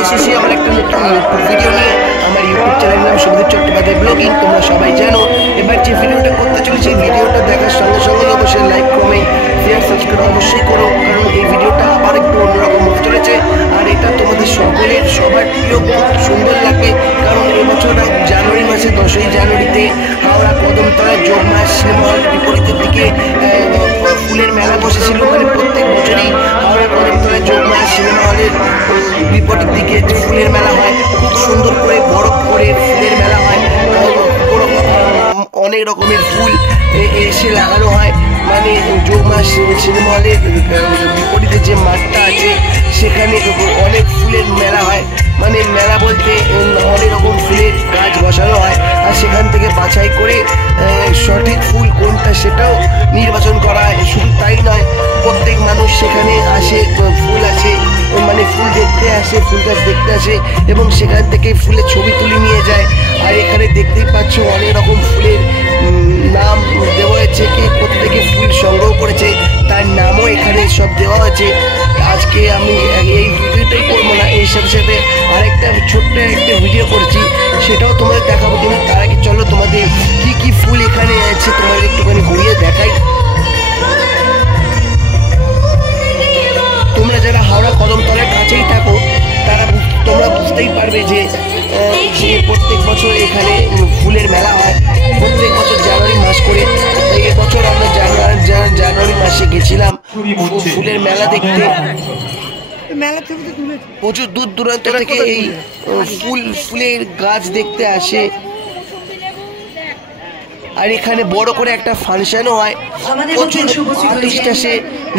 চলে এসেছি আমার একটা নতুন ভিডিও নিয়ে। আমার ইউটিউব চ্যানেল নাম শুভদীপ চট্টোপাধ্যায় ব্লগিং, তোমরা সবাই জানো। এবার যে ভিডিওটা করতে চলেছি, ভিডিওটা দেখার সঙ্গে সঙ্গে অবশ্যই লাইক, কমেন্ট, শেয়ার, সাবস্ক্রাইব অবশ্যই করো, কারণ এই ভিডিওটা আবার একটু অন্যরকম হতে চলেছে। আর এটা তোমাদের সকলের সবার প্রিয়, খুব সুন্দর লাগবে, কারণ এবছর জানুয়ারি মাসে 10ই জানুয়ারিতে হাওড়া কদমতলায় যোগমায়া সিনেমা হল বিপরীতের দিকে ফুলের মেলা বসেছিল। মানে প্রত্যেক বছরই হাওড়া কদমতলায় যোগমায়া সিনেমা হলের বিপরীত দিকে ফুলের মেলা হয়, খুব সুন্দর করে বড় করে ফুলের মেলা হয়। অনেক রকমের ফুল এসে লাগানো হয়, মানে যোগমায়া সিনেমা হলের বিপরীতে যে মাঠটা আছে সেখানে অনেক ফুলের মেলা হয়। মানে মেলা বলতে অনেক রকম ফুলের গাছ বসানো হয়, আর সেখান থেকে বাছাই করে সঠিক ফুল কোনটা সেটাও নির্বাচন করা হয়। শুধু তাই নয়, প্রত্যেক মানুষ সেখানে আসে, ফুল আসে, মানে ফুল দেখতে আসে, ফুল গাছ দেখতে আসে এবং সেখান থেকে ফুলের ছবি তুলে নিয়ে যায়। আর এখানে দেখতেই পাচ্ছ অনেক রকম ফুলের নাম দেওয়া হয়েছে, কে কোথা থেকে ফুল সংগ্রহ করেছে তার নামও এখানে সব দেওয়া হয়েছে। আজকে আমি এই ভিডিওটাই করবো না, এর সাথে সাথে আরেকটা ছোট্ট একটা ভিডিও করেছি, সেটাও তোমাদের দেখাবো। কিন্তু তার আগে চলো তোমাদের কি কি ফুল এখানে আছে তোমাদের একটুখানি ঘুরিয়ে দেখাই। তোমরা যারা হাওড়া কদমতলার কাছেই থাকো তোমরা বুঝতেই পারবে যে প্রত্যেক বছর এখানে ফুলের মেলা হয়, প্রত্যেক বছর জানুয়ারি মাস করে। তাই এবছর আমরা জানুয়ারি মাসে গেছিলাম ফুলের মেলা দেখতে। প্রচুর দূর দূরান্ত থেকে এই ফুলের গাছ দেখতে আসে। আর এখানে বড় করে একটা ফাংশনও হয়, প্রচুর আর্টিস্ট আসে,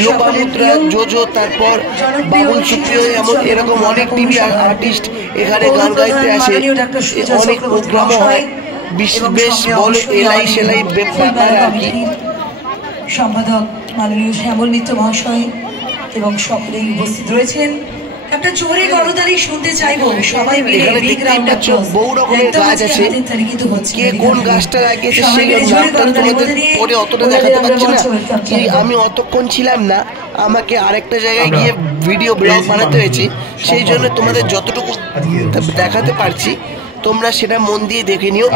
লোপামুদ্রা, জোজো, তারপর বাবুল সুপ্রিয়, এরকম অনেক টিভি আর্টিস্ট এখানে গান গাইতে আসে। অনেক প্রোগ্রামও হয়, বেশ বড় এলাই সেলাই ব্যাপার আর কি। সম্পাদক মাননীয় শ্যামল মিত্র মহাশয় এবং সকলেই উপস্থিত রয়েছেন। একটা জোরে করতালি শুনতে চাইবো সবাই মিলে। এখানে দেখতে পাচ্ছ বহু রকমের গাছ আছে, কে কোন গাছটা লাগিয়েছে সেই নামটা তোমাদের পরে অতটা দেখাতে পারছি না, আমি অতক্ষণ ছিলাম না, আমাকে আরেকটা জায়গায় গিয়ে ভিডিও ব্লগ বানাতে হয়েছে, সেই জন্য তোমাদের যতটুকু দেখাতে পারছি তোমরা সেটা মন দিয়ে দেখে নিও।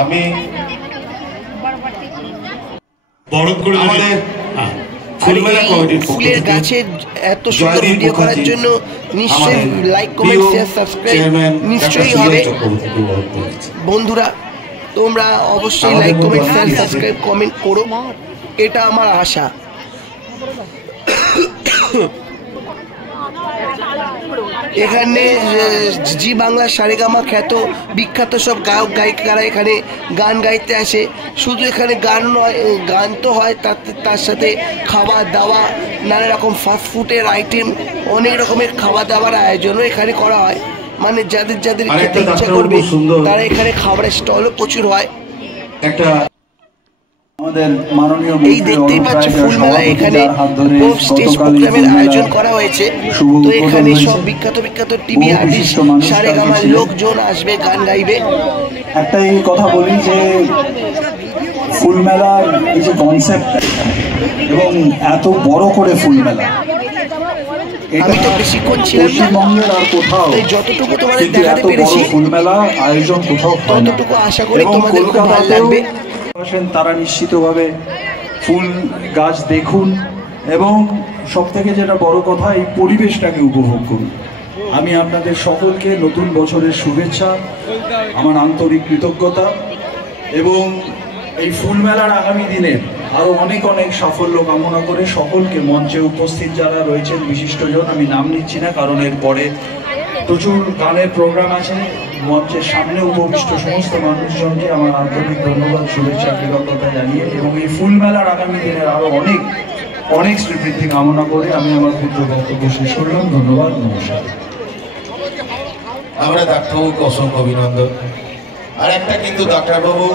ফুলের গাছের এত সুন্দর ভিডিও করার জন্য নিশ্চয়ই লাইক, কমেন্ট, শেয়ার, সাবস্ক্রাইব নিশ্চয়ই হবে। বন্ধুরা তোমরা অবশ্যই like, comment, share, subscribe, comment করো, এটা আমার আশা। এখানে জি বাংলা সারেগামা খ্যাত বিখ্যাত সব গায়ক গায়িকারা এখানে গান গাইতে আসে। শুধু এখানে গান নয়, গান তো হয়, তার সাথে খাওয়া দাওয়া, নানা রকম ফাস্টফুডের আইটেম, অনেক রকমের খাওয়া দাওয়ার আয়োজনও এখানে করা হয়। মানে যাদের যাদের খেতে ইচ্ছা করবে তারা এখানে খাবারের স্টলও প্রচুর হয়। এই দেখতেই পাচ্ছ ফুলমেলা, এখানে স্টেজ প্রোগ্রামের আয়োজন করা হয়েছে। তো এখানে সব বিখ্যাত বিখ্যাত টিভি আর্টিস্ট, সারেগামার লোকজন আসবে, গান গাইবে। একটাই কথা বলি যে ফুলমেলার এই যে কনসেপ্ট এবং এত বড় করে ফুলমেলা, আমি তো বেশিক্ষণ ছিলাম পশ্চিমবঙ্গের আর কোথাও যতটুকু তোমাদের দেখাতে পেরেছি ফুলমেলা আয়োজন কোথাও ততটুকু আশা করি তোমাদের খুব ভালো লাগবে। তারা নিশ্চিতভাবে ফুল গাছ দেখুন এবং সব থেকে যেটা বড় কথা, এই পরিবেশটাকে উপভোগ করুন। আমি আপনাদের সকলকে নতুন বছরের শুভেচ্ছা, আমার আন্তরিক কৃতজ্ঞতা এবং এই ফুলমেলার আগামী দিনের আরও অনেক অনেক সাফল্য কামনা করে সকলকে, মঞ্চে উপস্থিত যারা রয়েছেন বিশিষ্টজন, আমি নাম নিচ্ছি না কারণ এরপরে প্রচুর গানের প্রোগ্রাম আছে, মঞ্চের সামনে উপবিষ্ট সমস্ত মানুষজনকে আমার আন্তরিক ধন্যবাদ, শুভেচ্ছা, কৃতজ্ঞতা জানিয়ে এবং এই ফুলমেলার আগামী দিনের আরো অনেক অনেক শ্রীবৃদ্ধি কামনা করে আমি আমার ক্ষুদ্র বক্তব্য শেষ করলাম। ধন্যবাদ, নমস্কার। আমরা ডাক্তারবাবুকে অসংখ্য অভিনন্দন। আর একটা কিন্তু ডাক্তারবাবু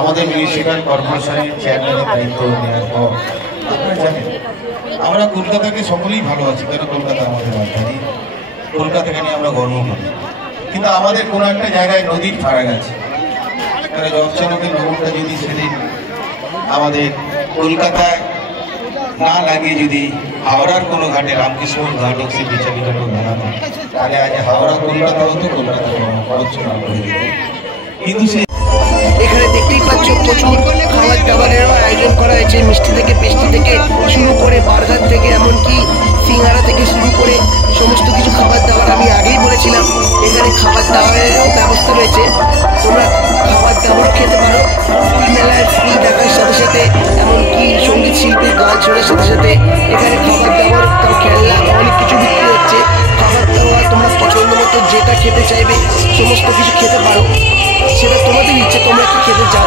আমাদের মিউনিসিপ্যাল কর্পোরেশনের চেয়ারম্যানের দায়িত্ব নেওয়ার পর আপনারা জানেন আমরা কলকাতাকে সকলেই ভালো আছি, কেন কলকাতা আমাদের রাজধানী, কলকাতাকে নিয়ে আমরা গর্ব করি। কিন্তু আমাদের কোনো একটা জায়গায় নদীর ফারাক আছে, মানে জগৎচন্দ্রের নগরটা যদি সেদিন আমাদের কলকাতায় না লাগিয়ে যদি হাওড়ার কোনো ঘাটে রামকৃষ্ণ ঘাট হোক সে বিচারিত দাঁড়াতো, তাহলে আজ হাওড়া কলকাতা হতো, কলকাতা খরচ করে দিত। কিন্তু সে এখানে দেখতেই পাচ্ছ প্রচুর খাবার দাবারেরও আয়োজন করা হয়েছে, মিষ্টি থেকে পেস্টি থেকে শুরু করে বার্গার থেকে এমনকি সিঙ্গারা থেকে শুরু করে সমস্ত কিছু খাবার দাবার। আমি আগেই বলেছিলাম এখানে খাবার দাবারেরও ব্যবস্থা রয়েছে, তোমরা খাবার দাবার খেতে পারো। ফুল মেলায় ফুল দেখার সাথে সাথে এমনকি সঙ্গীত শিল্পীর গান শোনার সাথে সাথে এখানে খাবার দাবার, তাও খেলনা, অনেক কিছু বিক্রি হচ্ছে। খাবার দাবার তোমরা পছন্দ মতো যেটা খেতে চাইবে সমস্ত কিছু খেতে পারো, সেটা তোমাদের ইচ্ছে, তোমরা কি খেতে চাও।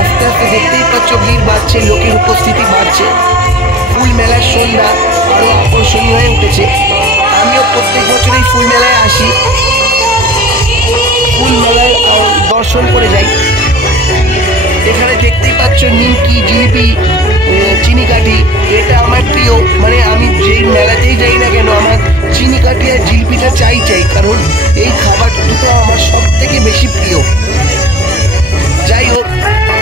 আস্তে আস্তে দেখতেই পাচ্ছ ভিড় বাড়ছে, লোকের উপস্থিতি বাড়ছে, ফুল মেলার সন্ধ্যা আরো আকর্ষণীয় হয়ে উঠেছে। আমিও প্রত্যেক বছরই ফুল মেলায় আসি, ফুল মেলায় দর্শন করে যাই। এখানে দেখতেই পাচ্ছ নিমকি, জিলিপি, চিনি কাঠি, এটা আমার প্রিয়। মানে আমি যেই মেলাতেই যাই না কেন আমার চিনি কাঠি আর জিলিপিটা চাই, কারণ এই খাবার দুটো আমার সব থেকে বেশি প্রিয়। যাই হোক,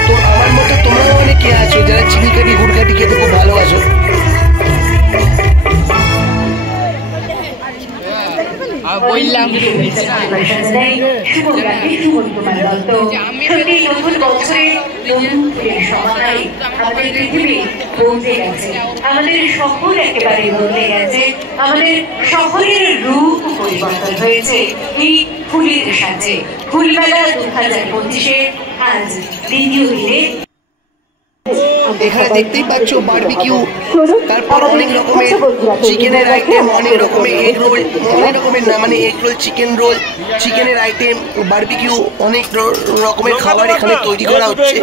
তো আমার মতো তোমরাও অনেকে আছো যারা চিনি কাঠি, গুড় কাঠি খেতে খুব ভালোবাসো। বললাম আমাদের শহর একেবারে বদলে গেছে, আমাদের শহরের রূপ পরিবর্তন হয়েছে এই ফুলের সাহায্যে। ফুলমেলা 2025 আজ দ্বিতীয় দিনে। এখানে দেখতেই পাচ্ছ বারবিকিউ, তারপর অনেক রকমের চিকেনের আইটেম, অনেক রকমের এগ রোল, অনেক রকমের না মানে এগ রোল, চিকেন রোল, চিকেনের আইটেম, বারবিকিউ, অনেক রকমের খাবার এখানে তৈরি করা হচ্ছে।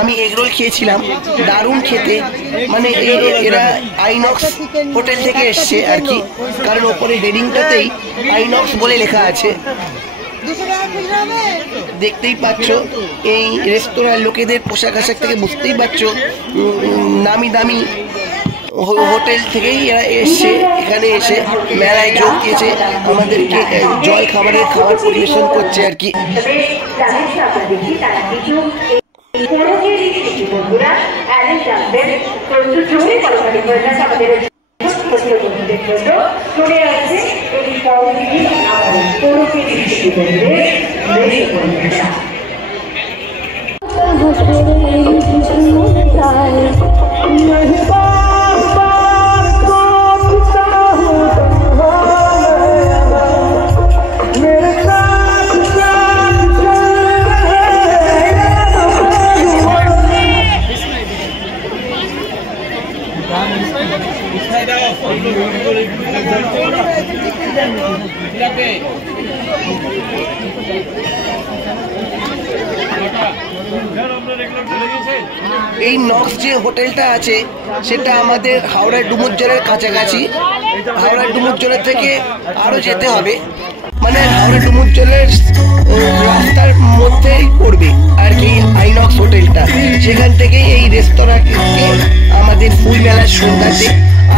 আমি এগ রোল খেয়েছিলাম, দারুণ খেতে। মানে এরা আইনক্স হোটেল থেকে এসছে আর কি, কারণ ওপরে হেডিংটাতেই আইনক্স বলে লেখা আছে। দেখতেই পাচ্ছ এই রেস্তোরাঁর লোকেদের পোশাক আশাক থেকে বুঝতেই পারছো নামি দামি হোটেল থেকেই এরা এসছে, এখানে এসে মেলায় যোগ দিয়েছে, আমাদেরকে জল খাবারের খাবার পরিবেশন করছে আর কি। এই নক্স যে হোটেলটা আছে সেটা আমাদের হাওড়া ডুমুরজলের কাছাকাছি। হাওড়া ডুমুরজলের থেকে আরো যেতে হবে, মানে হাওড়া ডুমুরজলের রাস্তার মধ্যেই পড়বে আর কি আইনক্স হোটেলটা। সেখান থেকে এই রেস্তোরাঁকে আমাদের ফুল মেলার সন্ধ্যাতে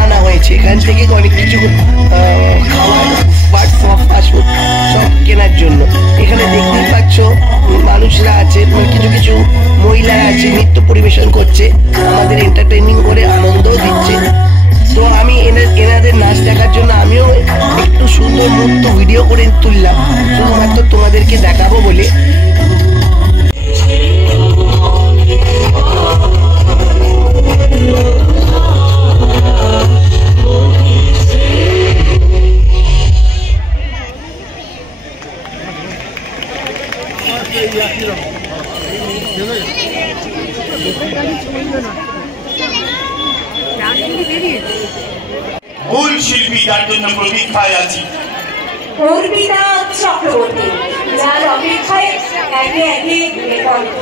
আনা হয়েছে। এখান থেকে অনেক কিছু খাবার, ফাস্টফুড সব কেনার জন্য। এখানে দেখতেই পাচ্ছ মানুষরা আছে, কিছু কিছু মহিলা আছে নৃত্য পরিবেশন করছে, আমাদের এন্টারটেইনিং করে আনন্দও দিচ্ছে। তো আমি এনাদের নাচ দেখার জন্য আমিও একটু সুন্দর মুক্ত ভিডিও করে তুললাম, শুধুমাত্র তোমাদেরকে দেখাবো বলে। মূল শিল্পী তার জন্য প্রতীক্ষায় আছি। অর্পিতা চক্রবর্তী, যার অপেক্ষায় একে একে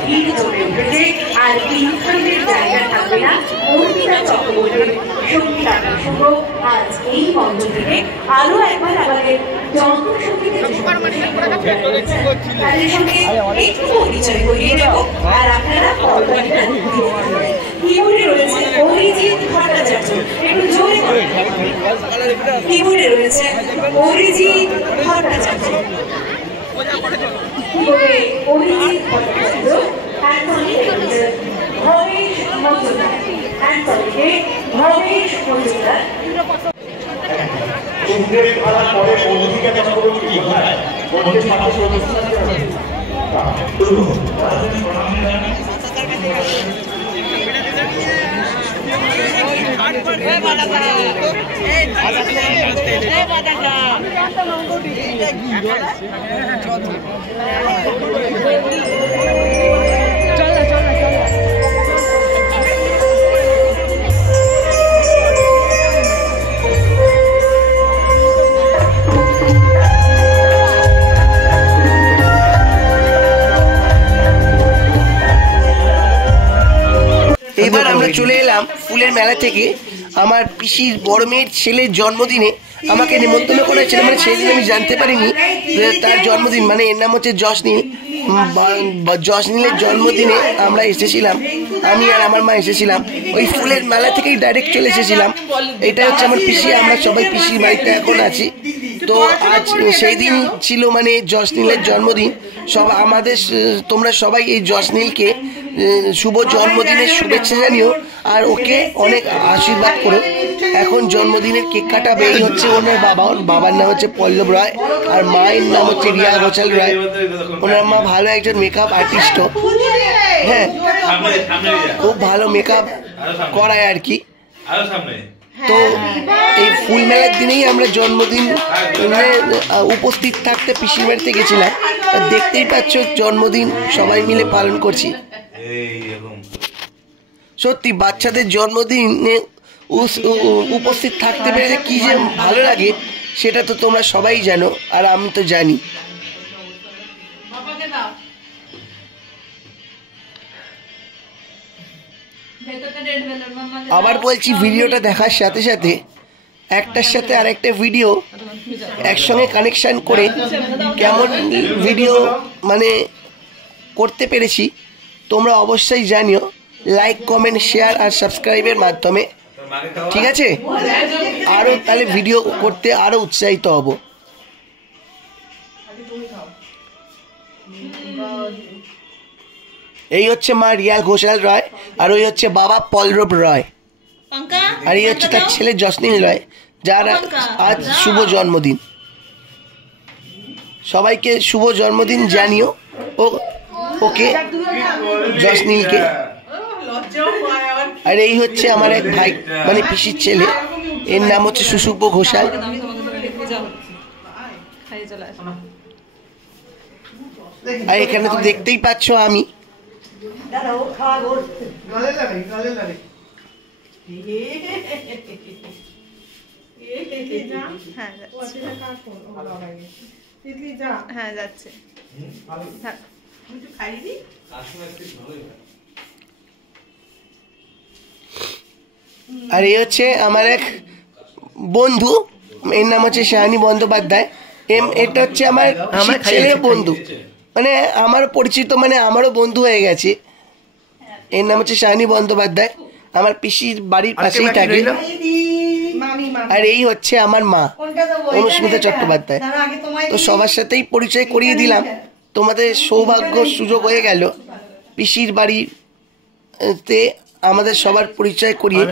ভিড় জমে উঠেছে, আর বিনোদনের জায়গা থাকবে না। অর্পিতা চক্রবর্তীর সঙ্গীত শুভ আজ এই মঞ্চ থেকে আরো একবার আমাদের যন্ত্রসঙ্গীতে তাদের সঙ্গে একটু পরিচয় করিয়ে দেব, আর আপনারা কিবোর্ডে রয়েছে অরিজিৎ ভট্টাচার্য, একটু জোরে কিবোর্ডে রয়েছে অরিজিৎ ভট্টাচার্য, কিবোর্ডে অরিজিৎ ভট্টাচার্য, ভবেশ মজুমদার অ্যান্থনিকে ভবেশ মজুমদার এবার আমরা চলে এলাম ফুলের মেলা থেকে। আমার পিসির বড় মেয়ের ছেলের জন্মদিনে আমাকে নিমন্ত্রণ করেছিল, মানে সেদিন আমি জানতে পারিনি যে তার জন্মদিন, মানে এর নাম হচ্ছে জসনীল। জসনীলের জন্মদিনে আমরা এসেছিলাম, আমি আর আমার মা এসেছিলাম। ওই ফুলের মেলা থেকেই ডাইরেক্ট চলে এসেছিলাম। এটা হচ্ছে আমার পিসি, আমরা সবাই পিসির বাড়িতে এখন আছি। তো আজ সেই দিন ছিল মানে জসনীলের জন্মদিন। আমাদের তোমরা সবাই এই জসনীলকে শুভ জন্মদিনের শুভেচ্ছা জানিও আর ওকে অনেক আশীর্বাদ করো। এখন জন্মদিনের কেক কাটাবে। এই হচ্ছে ওনার বাবা, ওর বাবার নাম হচ্ছে পল্লব রায় আর মায়ের নাম হচ্ছে রিয়া ঘোষাল রায়। ওনার মা ভালো একজন মেকআপ আর্টিস্টও, হ্যাঁ খুব ভালো মেকআপ করায় আর কি। তো এই ফুল মেলার দিনেই আমরা জন্মদিন উপস্থিত থাকতে পিসির বাড়িতে গেছিলাম। দেখতেই পাচ্ছ জন্মদিন সবাই মিলে পালন করছি। সত্যি বাচ্চাদের জন্মদিনে উপস্থিত থাকতে পেরে কি যে ভালো লাগে সেটা তো তোমরা সবাই জানো আর আমি তো জানি। আবার বলছি, ভিডিওটা দেখার সাথে সাথে একটার সাথে আরেকটা ভিডিও একসঙ্গে কানেকশন করে কেমন ভিডিও মানে করতে পেরেছি তোমরা অবশ্যই জানিও, লাইক কমেন্ট শেয়ার আর সাবস্ক্রাইবের মাধ্যমে, ঠিক আছে? আরও তাহলে ভিডিও করতে আরও উৎসাহিত হব। এই হচ্ছে মা রিয়াল ঘোষাল রায় আর ওই হচ্ছে বাবা পল্লব রায় আর এই হচ্ছে তার ছেলে জসনীল রায়, যার আজ শুভ জন্মদিন। সবাইকে শুভ জন্মদিন জানিও ওকে জসনীলকে। আর এই হচ্ছে আমার এক ভাই মানে পিসির ছেলে, এর নাম হচ্ছে সুশুভ ঘোষাল। আর এখানে তো দেখতেই পাচ্ছ আমি। হ্যাঁ যাচ্ছে। আর এই হচ্ছে আমার এক বন্ধু, এর নাম হচ্ছে শাহানি বন্দ্যোপাধ্যায়। এটা হচ্ছে আমার ছেলের বন্ধু, মানে আমার পরিচিত, মানে আমারও বন্ধু হয়ে গেছে। এর নাম হচ্ছে শাহানি বন্দ্যোপাধ্যায়, আমার পিসির বাড়ির পাশেই থাকে। আর এই হচ্ছে আমার মা অনুস্মিতা চট্টোপাধ্যায়। তো সবার সাথেই পরিচয় করিয়ে দিলাম, তোমাদের সৌভাগ্য সুযোগ হয়ে গেল পিসির বাড়িতে আমাদের সবার পরিচয় করিয়ে।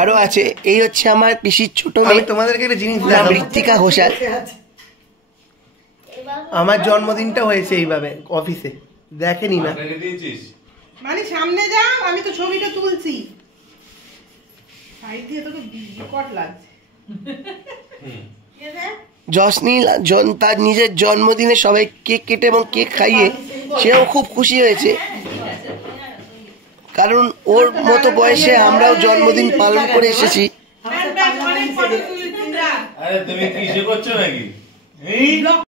আরো আছে, এই হচ্ছে আমার পিসির ছোট মেয়ে, তোমাদেরকে একটা জিনিস ঋত্বিকা ঘোষাল। আমার জন্মদিনটা হয়েছে এইভাবে অফিসে, দেখেনি না? মানে সামনে যা, আমি তো ছবিটা তুলছি। সাইড দিয়ে তোকে বিকট লাগছে। জসনীল তার নিজের জন্মদিনে সবাই কেক কেটে এবং কেক খাইয়ে সেও খুব খুশি হয়েছে, কারণ ওর মতো বয়সে আমরাও জন্মদিন পালন করে এসেছি। তুমি কি করছো নাকি?